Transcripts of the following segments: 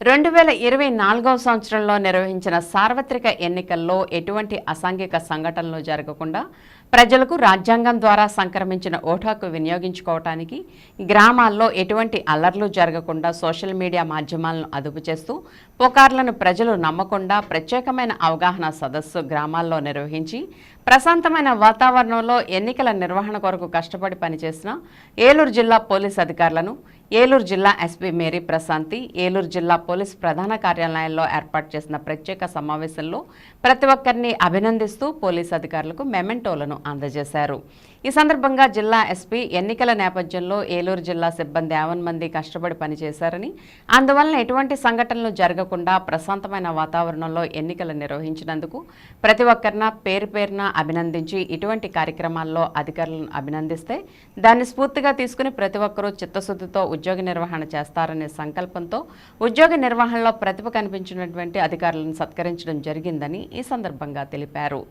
రెండు వేల ఇరవై నాలుగవ సంవత్సరంలో నిర్వహించిన సార్వత్రిక ఎన్నికల్లో ఎటువంటి అసాంఘిక సంఘటనలు జరగకుండా ప్రజలకు రాజ్యాంగం ద్వారా సంక్రమించిన ఓటాకు వినియోగించుకోవటానికి గ్రామాల్లో ఎటువంటి అల్లర్లు జరగకుండా సోషల్ మీడియా మాధ్యమాలను అదుపు చేస్తూ పుకార్లను ప్రజలు నమ్మకుండా ప్రత్యేకమైన అవగాహన సదస్సు గ్రామాల్లో నిర్వహించి ప్రశాంతమైన వాతావరణంలో ఎన్నికల నిర్వహణ కొరకు కష్టపడి పనిచేసిన ఏలూరు జిల్లా పోలీస్ అధికారులను ఏలూరు జిల్లా ఎస్పీ మేరీ ప్రశాంతి ఏలూరు జిల్లా పోలీస్ ప్రధాన కార్యాలయంలో ఏర్పాటు చేసిన ప్రత్యేక సమావేశంలో ప్రతి ఒక్కరిని అభినందిస్తూ పోలీస్ అధికారులకు మెమెంటోలను అందజేశారు. ఈ సందర్భంగా జిల్లా ఎస్పీ ఎన్నికల నేపథ్యంలో ఏలూరు జిల్లా సిబ్బంది యావన్ మంది కష్టపడి పనిచేశారని అందువలన ఎటువంటి సంఘటనలు జరగకుండా ప్రశాంతమైన వాతావరణంలో ఎన్నికలు నిర్వహించినందుకు ప్రతి ఒక్కరిన పేరు పేరున అభినందించి ఇటువంటి కార్యక్రమాల్లో అధికారులను అభినందిస్తే దాన్ని స్ఫూర్తిగా తీసుకుని ప్రతి ఒక్కరూ చిత్తశుద్ధితో ఉద్యోగ నిర్వహణ చేస్తారనే సంకల్పంతో ఉద్యోగ నిర్వహణలో ప్రతిభ కనిపించినటువంటి అధికారులను సత్కరించడం జరిగిందని ఈ సందర్భంగా తెలిపారు.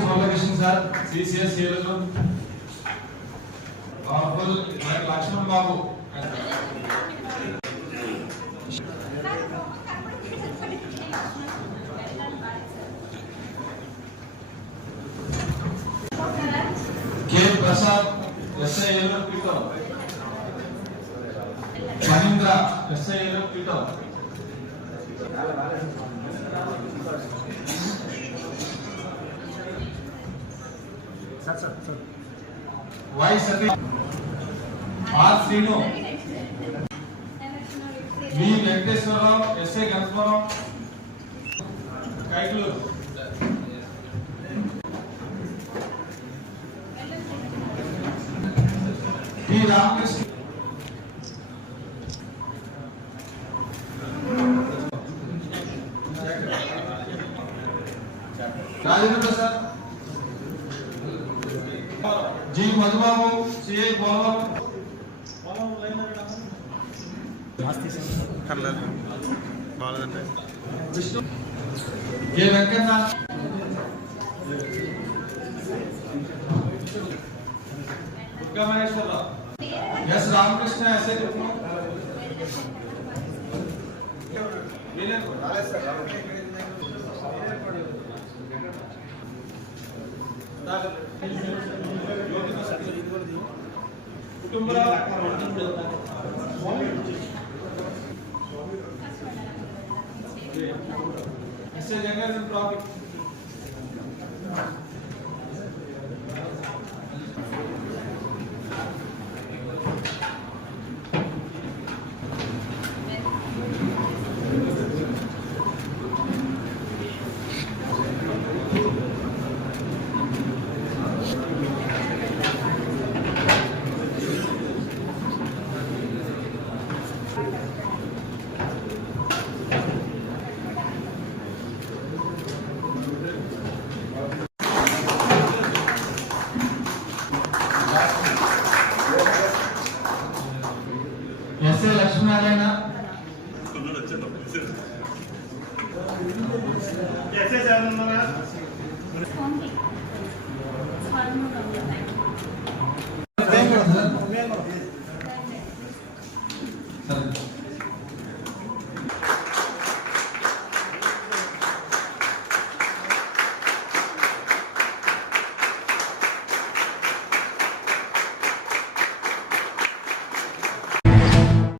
Gopalakrishna sir CCS Eluru powerful Laxman Babu K Prasad SI Eluru PTO Mahindra SI Eluru PTO Y Sati R Srinu V Venkateswararao SI Ganapuram కైకులు P Ramakrishna Rajendra Prasad G Madhubabu CI Polavaram పర్లేదు బాగాలేదంటే విష్ణు ఏ వెంకన్న దుర్గా మహేశ్వరరావు ఎస్ రామకృష్ణ तुम्हारा इससे जगह से प्रॉफिट ఎస్ లక్ష్మీనారాయణ సరే